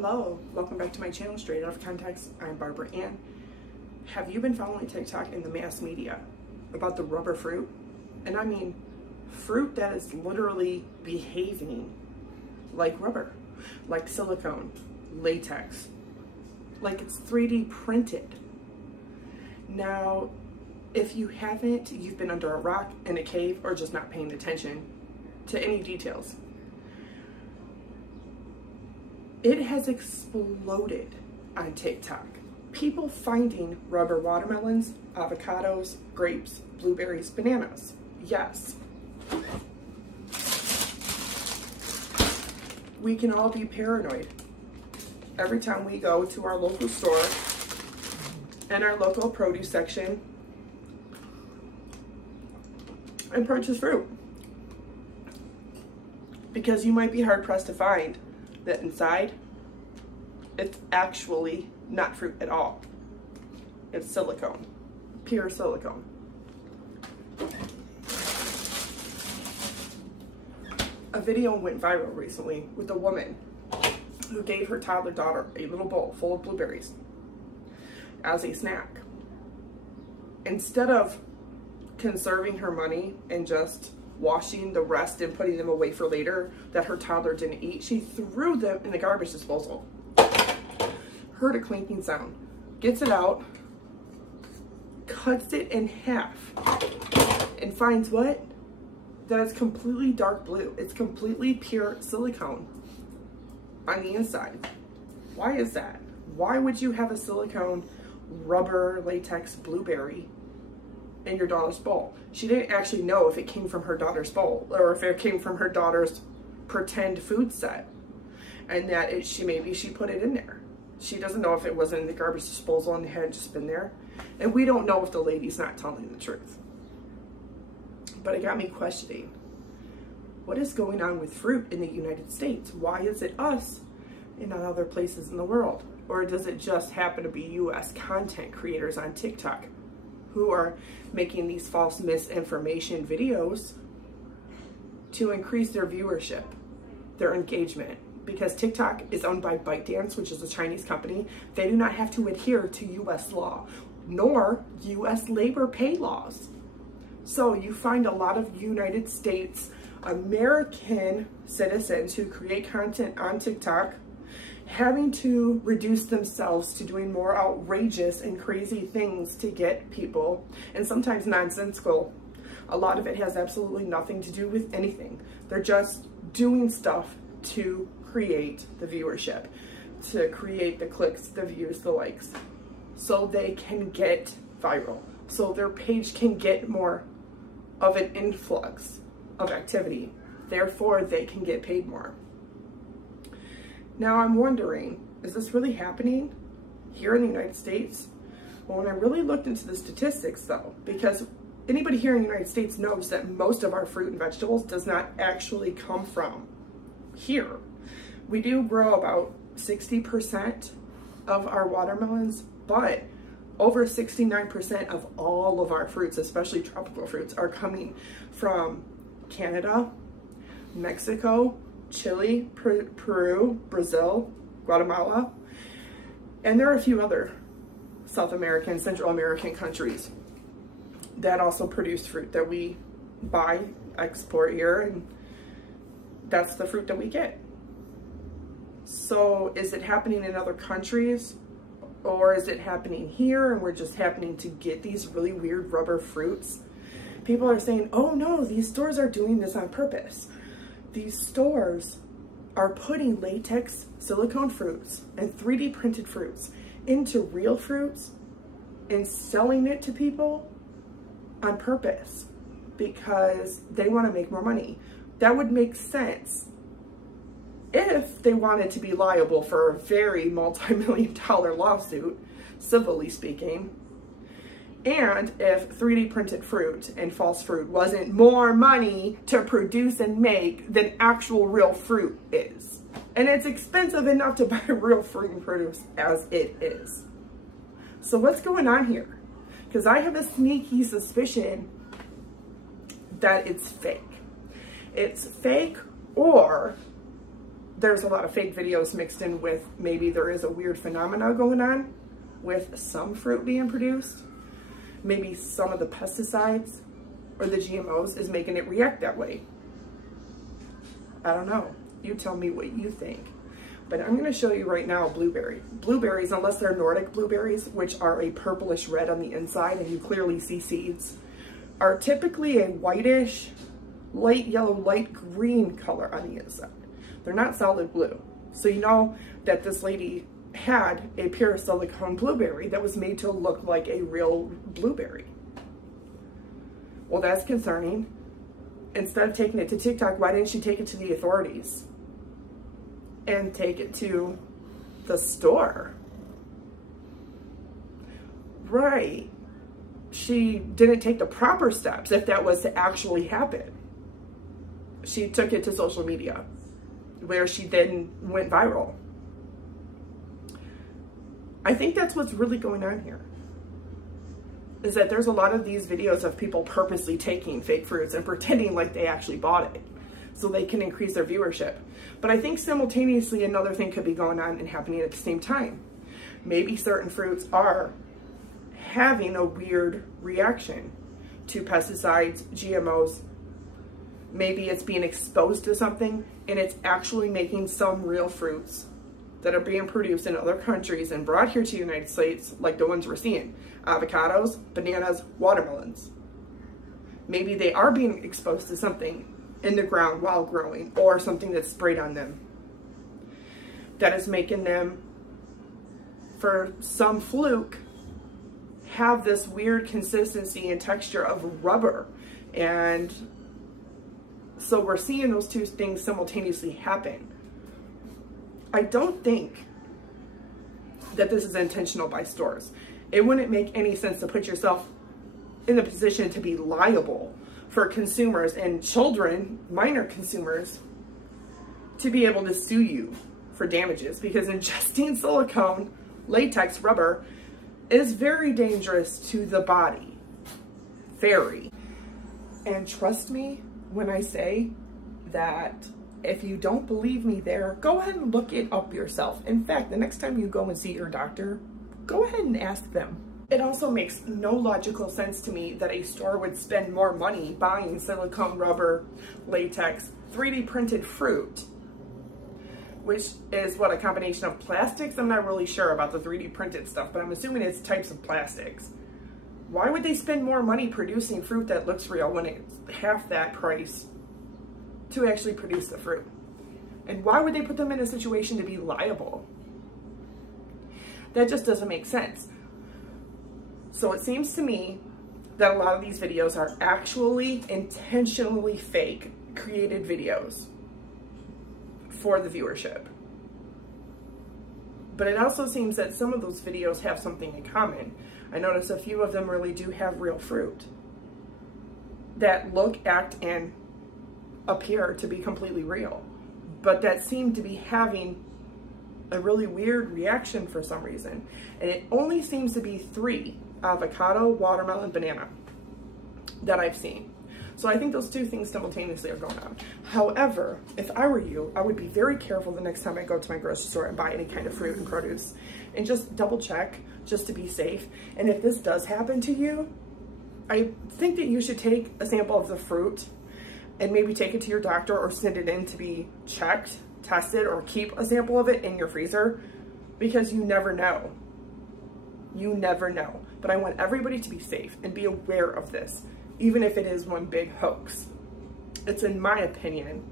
Hello, welcome back to my channel, Straight Out of Context. I'm Barbara Ann. Have you been following TikTok in the mass media about the rubber fruit? And I mean, fruit that is literally behaving like rubber, like silicone, latex, like it's 3D printed. Now, if you haven't, you've been under a rock, in a cave, or just not paying attention to any details. It has exploded on TikTok. People finding rubber watermelons, avocados, grapes, blueberries, bananas. Yes. We can all be paranoid every time we go to our local store and our local produce section and purchase fruit. Because you might be hard pressed to find that inside it's actually not fruit at all. It's silicone, pure silicone. A video went viral recently with a woman who gave her toddler daughter a little bowl full of blueberries as a snack. Instead of conserving her money and just washing the rest and putting them away for later that her toddler didn't eat, she threw them in the garbage disposal. Heard a clinking sound, gets it out, cuts it in half, and finds what? That it's completely dark blue. It's completely pure silicone on the inside. Why is that? Why would you have a silicone rubber latex blueberry in your daughter's bowl? She didn't actually know if it came from her daughter's bowl or if it came from her daughter's pretend food set, and that maybe she put it in there. She doesn't know if it was in the garbage disposal and it had just been there, and we don't know if the lady's not telling the truth. But it got me questioning, what is going on with fruit in the United States? Why is it us and not other places in the world? Or does it just happen to be US content creators on TikTok who are making these false misinformation videos to increase their viewership, their engagement? Because TikTok is owned by ByteDance, which is a Chinese company. They do not have to adhere to US law, nor US labor pay laws. So you find a lot of United States American citizens who create content on TikTok having to reduce themselves to doing more outrageous and crazy things to get people, and sometimes nonsensical. A lot of it has absolutely nothing to do with anything. They're just doing stuff to create the viewership, to create the clicks, the views, the likes, so they can get viral, so their page can get more of an influx of activity. Therefore, they can get paid more. Now I'm wondering, is this really happening here in the United States? Well, when I really looked into the statistics though, because anybody here in the United States knows that most of our fruit and vegetables does not actually come from here. We do grow about 60% of our watermelons, but over 69% of all of our fruits, especially tropical fruits, are coming from Canada, Mexico, Chile, Peru, Brazil, Guatemala, and there are a few other South American, Central American countries that also produce fruit that we buy, export here, and that's the fruit that we get. So is it happening in other countries, or is it happening here and we're just happening to get these really weird rubber fruits? People are saying, oh no, these stores are doing this on purpose. These stores are putting latex silicone fruits and 3D printed fruits into real fruits and selling it to people on purpose because they want to make more money. That would make sense if they wanted to be liable for a very multi-million-dollar lawsuit, civilly speaking, and if 3D printed fruit and false fruit wasn't more money to produce and make than actual real fruit is. And it's expensive enough to buy real fruit and produce as it is. So what's going on here? Because I have a sneaky suspicion that it's fake. It's fake, or there's a lot of fake videos mixed in with maybe there is a weird phenomena going on with some fruit being produced. Maybe some of the pesticides or the GMOs is making it react that way. I don't know. You tell me what you think. But I'm going to show you right now blueberry. Blueberries, unless they're Nordic blueberries, which are a purplish red on the inside and you clearly see seeds, are typically a whitish, light yellow, light green color on the inside. They're not solid blue. So you know that this lady had a pure silicone blueberry that was made to look like a real blueberry. Well, that's concerning. Instead of taking it to TikTok, why didn't she take it to the authorities and take it to the store? Right. She didn't take the proper steps if that was to actually happen. She took it to social media, where she then went viral. I think that's what's really going on here, is that there's a lot of these videos of people purposely taking fake fruits and pretending like they actually bought it so they can increase their viewership. But I think simultaneously another thing could be going on and happening at the same time. Maybe certain fruits are having a weird reaction to pesticides, GMOs. Maybe it's being exposed to something and it's actually making some real fruits that are being produced in other countries and brought here to the United States, like the ones we're seeing. Avocados, bananas, watermelons. Maybe they are being exposed to something in the ground while growing, or something that's sprayed on them that is making them, for some fluke, have this weird consistency and texture of rubber. And so we're seeing those two things simultaneously happen. I don't think that this is intentional by stores. It wouldn't make any sense to put yourself in the position to be liable for consumers and children, minor consumers, to be able to sue you for damages, because ingesting silicone, latex, rubber is very dangerous to the body. Very. And trust me when I say that if you don't believe me there, go ahead and look it up yourself. In fact, the next time you go and see your doctor, go ahead and ask them. It also makes no logical sense to me that a store would spend more money buying silicone, rubber, latex, 3D printed fruit, which is what, a combination of plastics? I'm not really sure about the 3D printed stuff, but I'm assuming it's types of plastics. Why would they spend more money producing fruit that looks real when it's half that price to actually produce the fruit? And why would they put them in a situation to be liable? That just doesn't make sense. So it seems to me that a lot of these videos are actually intentionally fake, created videos for the viewership. But it also seems that some of those videos have something in common. I notice a few of them really do have real fruit that look, act, and appear to be completely real, but that seem to be having a really weird reaction for some reason. And it only seems to be 3: avocado, watermelon, banana, that I've seen. So I think those two things simultaneously are going on. However, if I were you, I would be very careful the next time I go to my grocery store and buy any kind of fruit and produce, and just double check just to be safe. And if this does happen to you, I think that you should take a sample of the fruit and maybe take it to your doctor or send it in to be checked, tested, or keep a sample of it in your freezer, because you never know. You never know. But I want everybody to be safe and be aware of this, even if it is one big hoax. It's, in my opinion,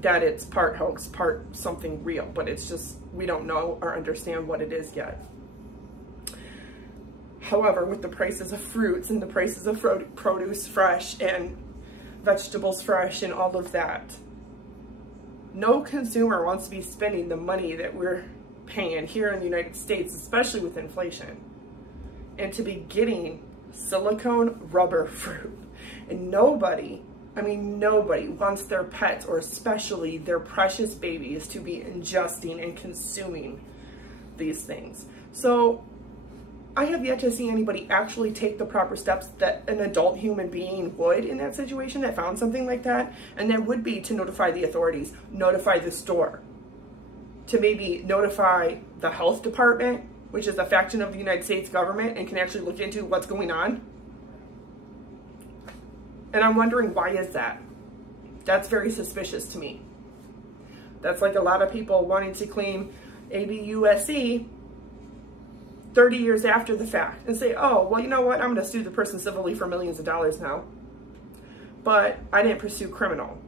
that it's part hoax, part something real, but it's just, we don't know or understand what it is yet. However, with the prices of fruits and the prices of produce fresh and vegetables fresh and all of that, no consumer wants to be spending the money that we're paying here in the United States, especially with inflation, and to be getting silicone rubber fruit. And nobody, I mean nobody, wants their pets, or especially their precious babies, to be ingesting and consuming these things. So I have yet to see anybody actually take the proper steps that an adult human being would in that situation that found something like that, and that would be to notify the authorities, notify the store, to maybe notify the health department, which is a faction of the United States government and can actually look into what's going on. And I'm wondering, why is that? That's very suspicious to me. That's like a lot of people wanting to claim ABUSC 30 years after the fact and say, oh, well, you know what? I'm going to sue the person civilly for millions of dollars now. But I didn't pursue criminal.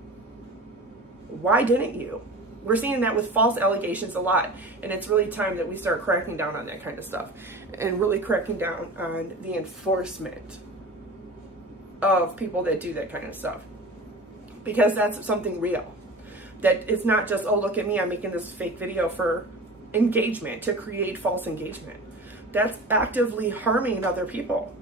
Why didn't you? We're seeing that with false allegations a lot. And it's really time that we start cracking down on that kind of stuff and really cracking down on the enforcement of people that do that kind of stuff. Because that's something real. That it's not just, oh, look at me, I'm making this fake video for engagement, to create false engagement. That's actively harming other people.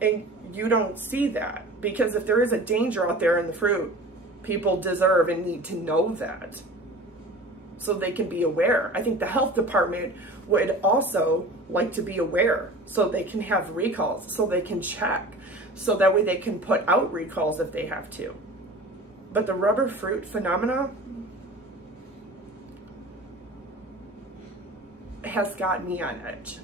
And you don't see that, because if there is a danger out there in the fruit, people deserve and need to know that so they can be aware. I think the health department would also like to be aware so they can have recalls, so they can check, so that way they can put out recalls if they have to. But the rubber fruit phenomena has got me on edge,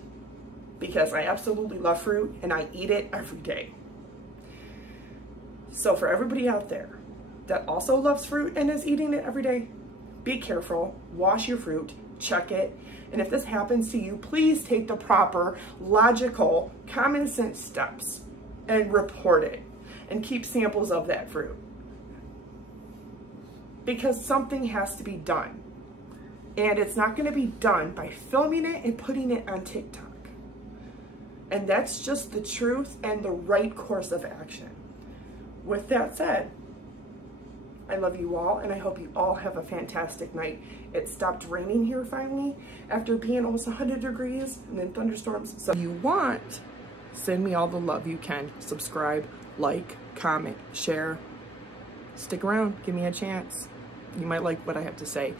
because I absolutely love fruit and I eat it every day. So for everybody out there that also loves fruit and is eating it every day, be careful, wash your fruit, check it. And if this happens to you, please take the proper, logical, common sense steps and report it and keep samples of that fruit. Because something has to be done. And it's not going to be done by filming it and putting it on TikTok. And that's just the truth and the right course of action. With that said, I love you all, and I hope you all have a fantastic night. It stopped raining here finally after being almost 100 degrees and then thunderstorms. So if you want, send me all the love you can. Subscribe, like, comment, share. Stick around. Give me a chance. You might like what I have to say.